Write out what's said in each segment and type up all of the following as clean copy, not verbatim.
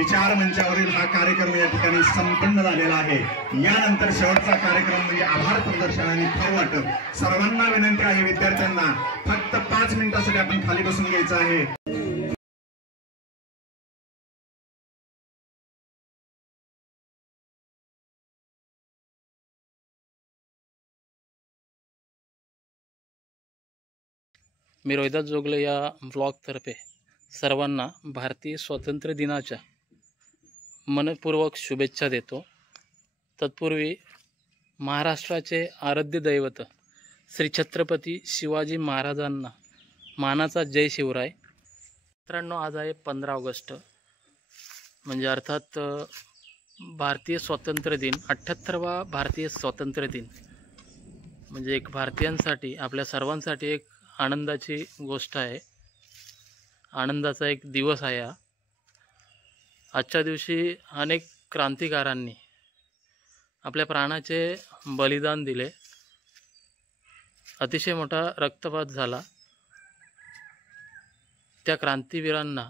विचार मंचावरील हा कार्यक्रम या ठिकाणी संपन्न झालेला आहे। यानंतर शेवटचा कार्यक्रम म्हणजे आभार प्रदर्शन आणि खाऊ वाटप। सर्वांना विनंती आहे, विद्यार्थ्यांना फक्त 5 मिनिटांसाठी आपण खाली बसून घ्यायचं आहे। मी रोहिदास जोगले या ब्लॉगतर्फे सर्वांना भारतीय स्वातंत्र्य दिनाच्या मनपूर्वक शुभेच्छा देतो। तत्पूर्वी महाराष्ट्राचे आराध्य दैवत श्री छत्रपती शिवाजी महाराजांना मानाचा जय शिवराय। मित्रांनो, आज आहे 15 ऑगस्ट, म्हणजे अर्थात भारतीय स्वातंत्र्य दिन, 78वा भारतीय स्वातंत्र्य दिन। म्हणजे एक भारतीयांसाठी, आपल्या सर्वांसाठी एक आनंदाची गोष्ट आहे, आनंदाचा एक दिवस आहे हा। आजच्या दिवशी अनेक क्रांतिकारांनी आपल्या प्राणाचे बलिदान दिले, अतिशय मोठा रक्तपात झाला। त्या क्रांतीवीरांना,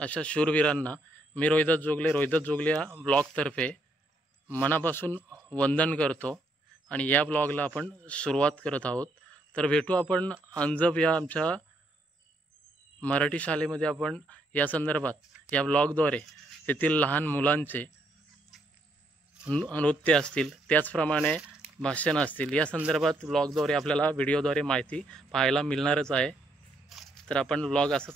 अशा शूरवीरांना मी रोहिदास जोगले या ब्लॉगतर्फे मनापासून वंदन करतो आणि या ब्लॉगला आपण सुरुवात करत आहोत। तर भेटू आपण अंजप या आमच्या मराठी शाळेमध्ये। आपण या संदर्भात या ब्लॉगद्वारे तेथील लहान मुलांचे नृत्य असतील, त्याचप्रमाणे भाषण असतील, या संदर्भात ब्लॉगद्वारे आपल्याला व्हिडिओद्वारे माहिती पाहायला मिळणारच आहे। तर आपण ब्लॉग असं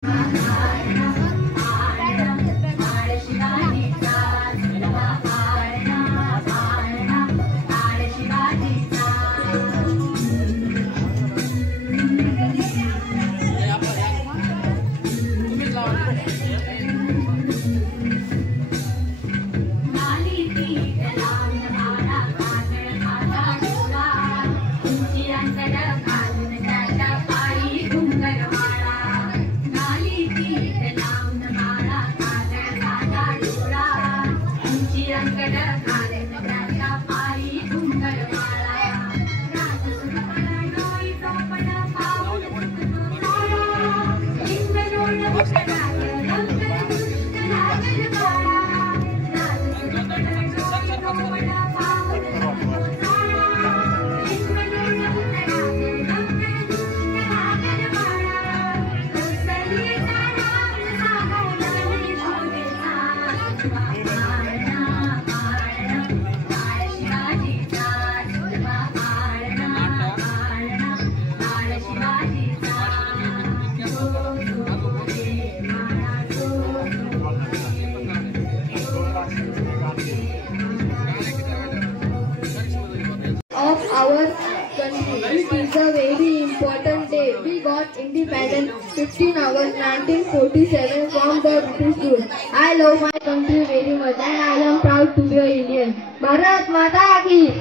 Of our country. It is a very important day. We got independence 15 August 1947 from the British rule. I love my country very much and I am proud to be an Indian. Bharat Mata ki.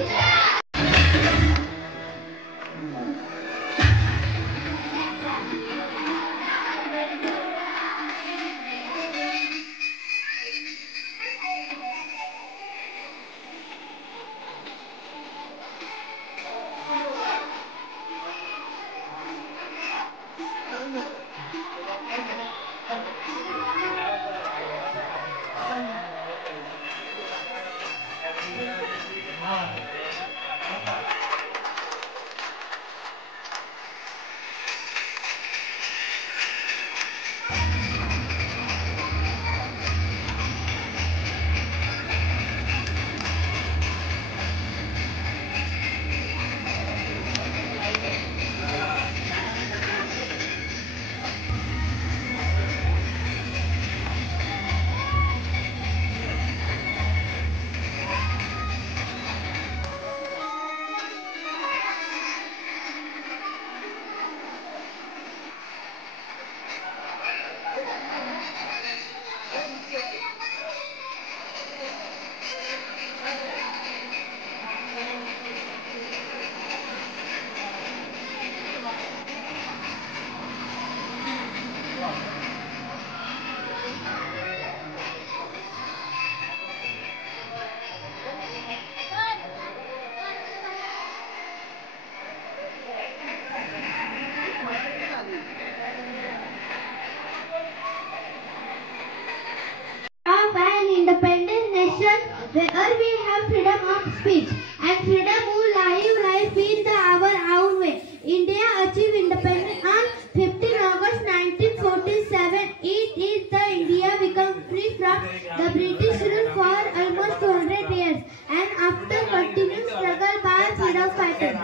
Of an independent nation where we have freedom of speech and freedom to live life in our own way. India achieved independence on 15 August 1947. It is the India become free from the British rule for almost 200 years and after continuous struggle by freedom fighters.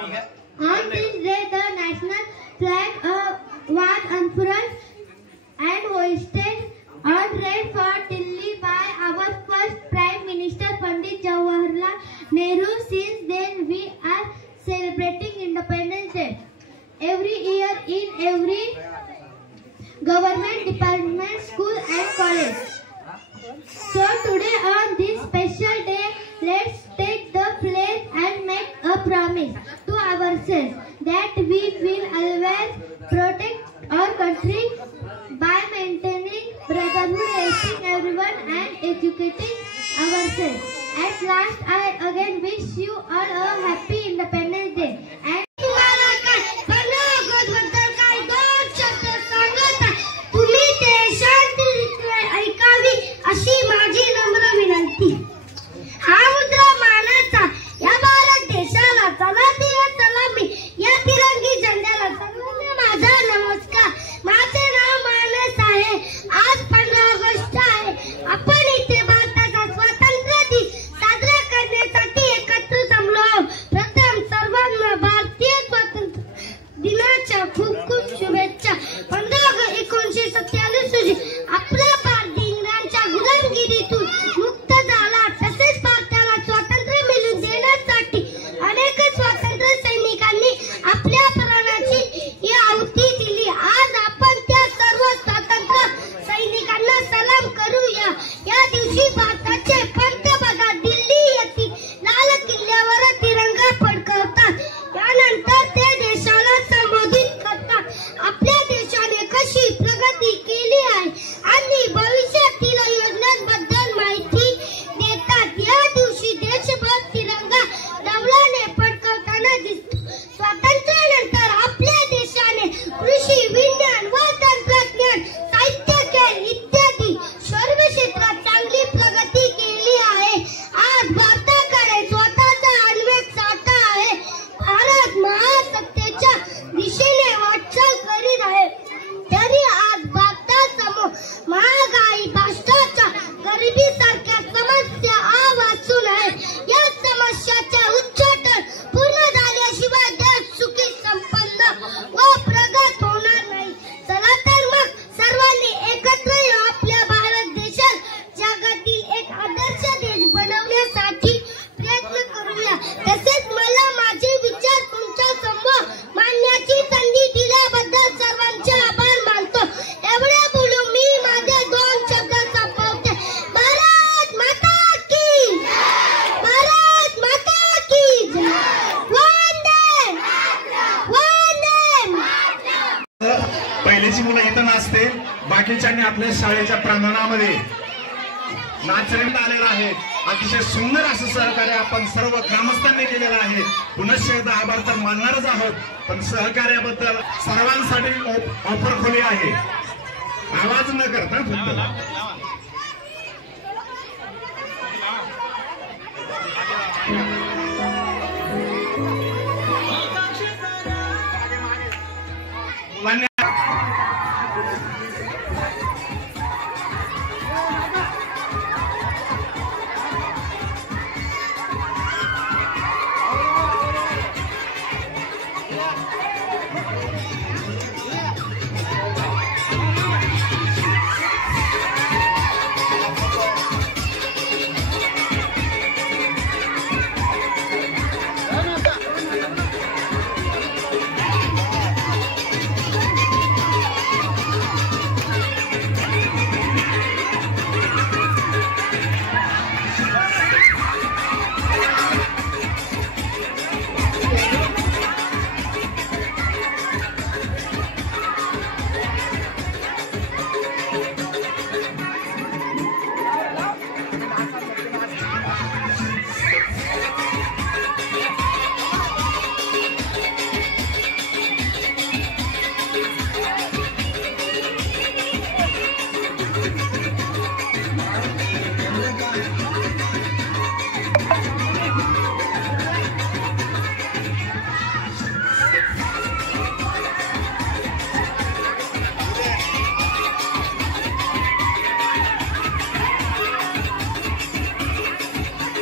On this day, the national flag was unfurled and hoisted on red fort Delhi by our first Prime Minister Pandit Jawaharlal Nehru. Since then, we are celebrating Independence Day every year in every government department, school and college. So today on this special day, let's take the pledge and make a promise to ourselves that we will always protect our country by maintaining brotherhood, helping everyone and educating ourselves. At last, I again wish you all a happy Independence Day. And अशी माझी नम्र विनंती. हा मुद्रा मानाचा या भारत देशाला चला दिया सलामी, या तिरंगी झेंड्याला सर्वांना माझा नमस्कार. माझे नाव मानस आहे. आज 15 ऑगस्ट आहे. आपण इथे भारताचा स्वातंत्र्य दिन साजरा करण्यासाठी एकत्र जमलो आहोत. पहिलीची मुलं इथं नाचतील, बाकीच्यांनी आपल्या शाळेच्या प्रांगणामध्ये नाचण्यात आलेला आहे. अतिशय सुंदर असं सहकार्य आपण सर्व ग्रामस्थांनी केलेलं आहे. पुनश्च एकदा आभार तर मानणारच आहोत, पण सहकार्याबद्दल सर्वांसाठी ऑफर खुली आहे. आवाज न करता फक्त मुलांनी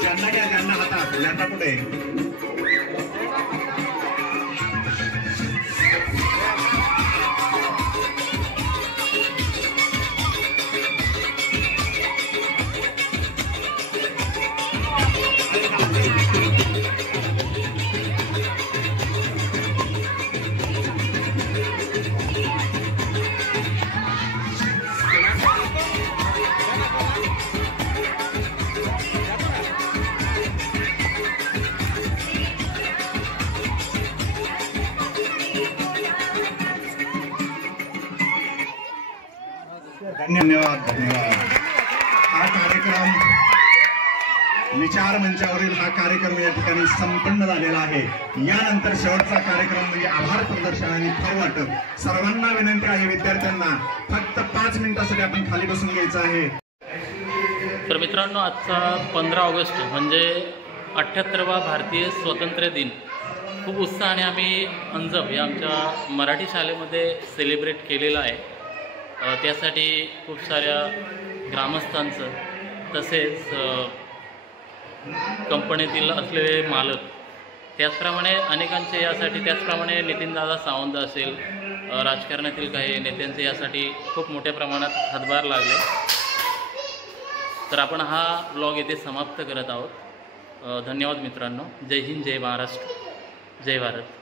ज्यांना हातात ज्यांना पुढे धन्यवाद. हा कार्यक्रम विचार मंचावरील हा कार्यक्रम या ठिकाणी संपन्न झालेला आहे. यानंतर शेवटचा कार्यक्रम म्हणजे आभार प्रदर्शन आणि खाऊ वाटप. सर्वांना विनंती आहे, विद्यार्थ्यांना फक्त 5 मिनिटासाठी आपण खाली बसून घ्यायचं आहे. तर मित्रांनो, आजचा 15 ऑगस्ट म्हणजे 78वा भारतीय स्वातंत्र्य दिन खूप उत्साहाने आम्ही अंजप या आमच्या मराठी शाळेमध्ये सेलिब्रेट केलेला आहे. त्यासाठी खूप साऱ्या ग्रामस्थांचं तसेच कंपनीतील असलेले मालक, त्याचप्रमाणे अनेकांचे यासाठी, त्याचप्रमाणे नितीनदादा सावंत असेल, राजकारणातील काही नेत्यांचे यासाठी खूप मोठ्या प्रमाणात हातभार लागले. तर आपण हा ब्लॉग येथे समाप्त करत आहोत. धन्यवाद मित्रांनो. जय हिंद, जय महाराष्ट्र, जय भारत.